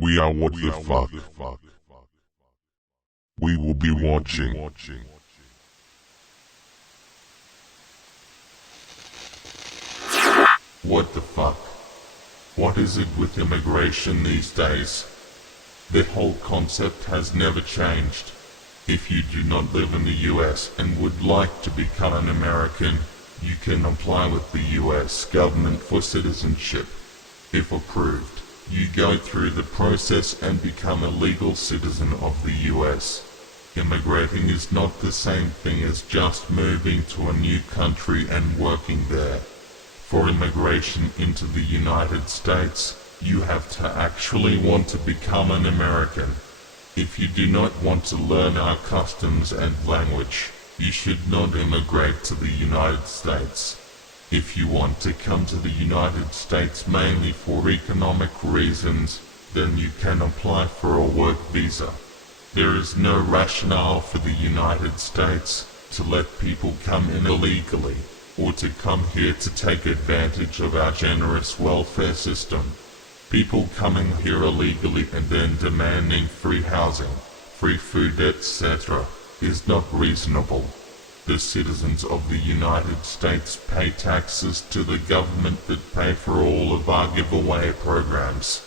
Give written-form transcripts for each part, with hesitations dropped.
We are what the fuck. We will be watching. What the fuck? What is it with immigration these days? The whole concept has never changed. If you do not live in the US and would like to become an American, you can apply with the US government for citizenship. If approved, you go through the process and become a legal citizen of the US. Immigrating is not the same thing as just moving to a new country and working there. For immigration into the United States, you have to actually want to become an American. If you do not want to learn our customs and language, you should not immigrate to the United States. If you want to come to the United States mainly for economic reasons, then you can apply for a work visa. There is no rationale for the United States to let people come in illegally, or to come here to take advantage of our generous welfare system. People coming here illegally and then demanding free housing, free food, etc., is not reasonable. The citizens of the United States pay taxes to the government that pay for all of our giveaway programs.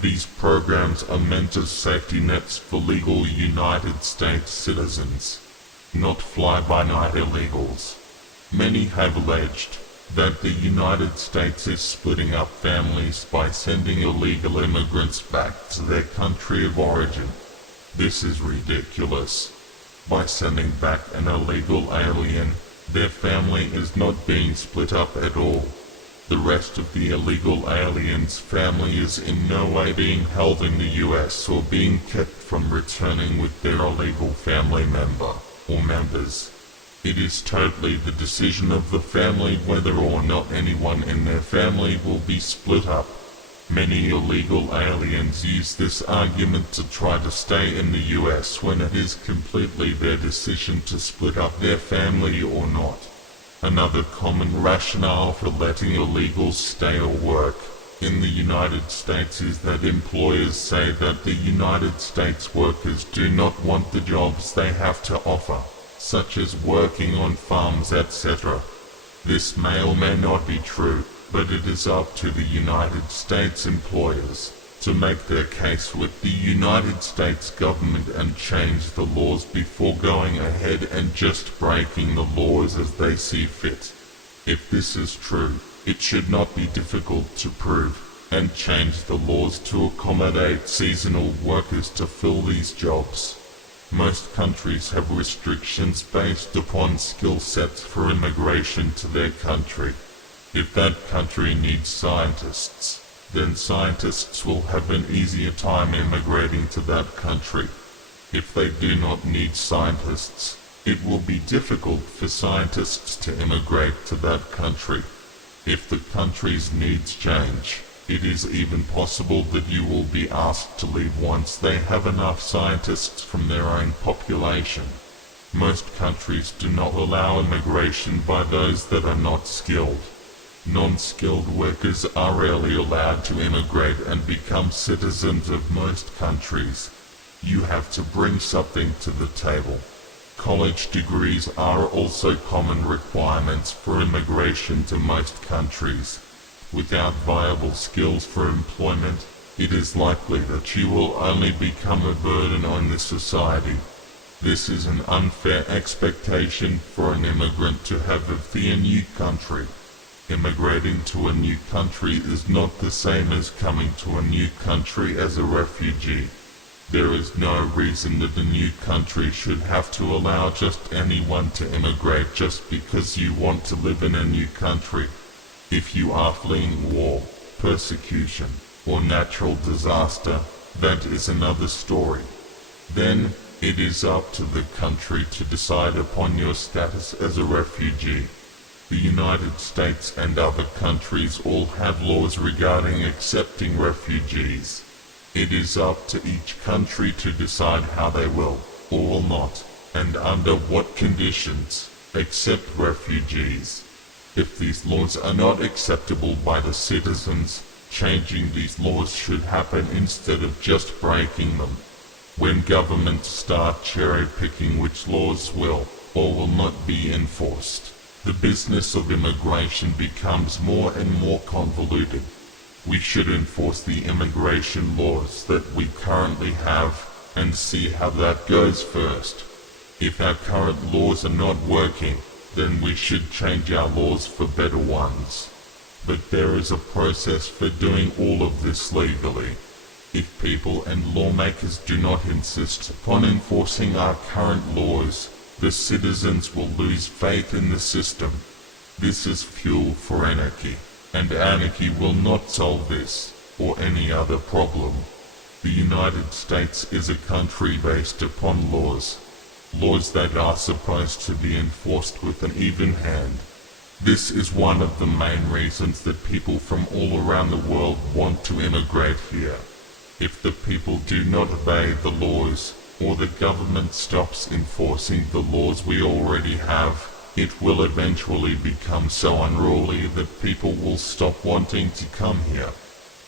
These programs are meant as safety nets for legal United States citizens, not fly-by-night illegals. Many have alleged that the United States is splitting up families by sending illegal immigrants back to their country of origin. This is ridiculous. By sending back an illegal alien, their family is not being split up at all. The rest of the illegal alien's family is in no way being held in the US or being kept from returning with their illegal family member or members. It is totally the decision of the family whether or not anyone in their family will be split up. Many illegal aliens use this argument to try to stay in the US when it is completely their decision to split up their family or not. Another common rationale for letting illegals stay or work in the United States is that employers say that the United States workers do not want the jobs they have to offer, such as working on farms, etc. This may or may not be true, but it is up to the United States employers to make their case with the United States government and change the laws before going ahead and just breaking the laws as they see fit. If this is true, it should not be difficult to prove and change the laws to accommodate seasonal workers to fill these jobs. Most countries have restrictions based upon skill sets for immigration to their country. If that country needs scientists, then scientists will have an easier time immigrating to that country. If they do not need scientists, it will be difficult for scientists to immigrate to that country. If the country's needs change, it is even possible that you will be asked to leave once they have enough scientists from their own population. Most countries do not allow immigration by those that are not skilled. Non-skilled workers are rarely allowed to immigrate and become citizens of most countries. You have to bring something to the table. College degrees are also common requirements for immigration to most countries. Without viable skills for employment, it is likely that you will only become a burden on the society. This is an unfair expectation for an immigrant to have of the new country. Immigrating to a new country is not the same as coming to a new country as a refugee. There is no reason that a new country should have to allow just anyone to immigrate just because you want to live in a new country. If you are fleeing war, persecution, or natural disaster, that is another story. Then, it is up to the country to decide upon your status as a refugee. The United States and other countries all have laws regarding accepting refugees. It is up to each country to decide how they will, or will not, and under what conditions, accept refugees. If these laws are not acceptable by the citizens, Changing these laws should happen instead of just breaking them. When governments start cherry-picking which laws will or will not be enforced, the business of immigration becomes more and more convoluted. We should enforce the immigration laws that we currently have and see how that goes first. If our current laws are not working, then we should change our laws for better ones. But there is a process for doing all of this legally. If people and lawmakers do not insist upon enforcing our current laws, the citizens will lose faith in the system. This is fuel for anarchy, and anarchy will not solve this, or any other problem. The United States is a country based upon laws. Laws that are supposed to be enforced with an even hand. This is one of the main reasons that people from all around the world want to immigrate here. If the people do not obey the laws, or the government stops enforcing the laws we already have, it will eventually become so unruly that people will stop wanting to come here.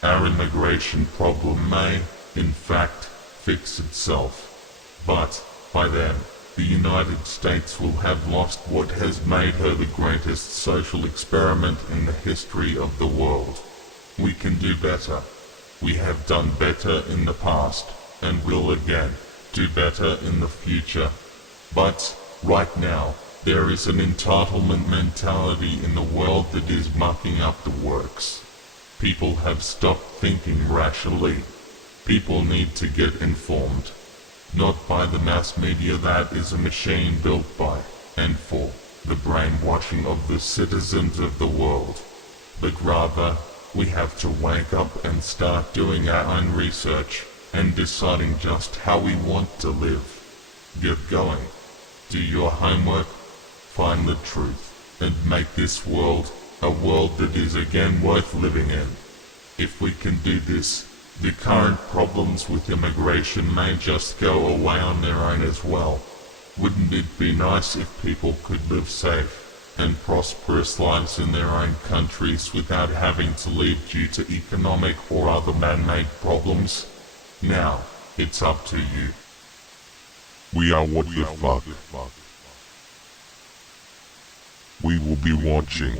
Our immigration problem may, in fact, fix itself. But, by then, the United States will have lost what has made her the greatest social experiment in the history of the world. We can do better. We have done better in the past, and will again do better in the future. But, right now, there is an entitlement mentality in the world that is mucking up the works. People have stopped thinking rationally. People need to get informed. Not by the mass media that is a machine built by, and for, the brainwashing of the citizens of the world. But rather, we have to wake up and start doing our own research, and deciding just how we want to live. Get going. Do your homework. Find the truth, and make this world a world that is again worth living in. If we can do this, the current problems with immigration may just go away on their own as well. Wouldn't it be nice if people could live safe and prosperous lives in their own countries without having to leave due to economic or other man-made problems? Now, it's up to you. We are what the fuck. We will be watching.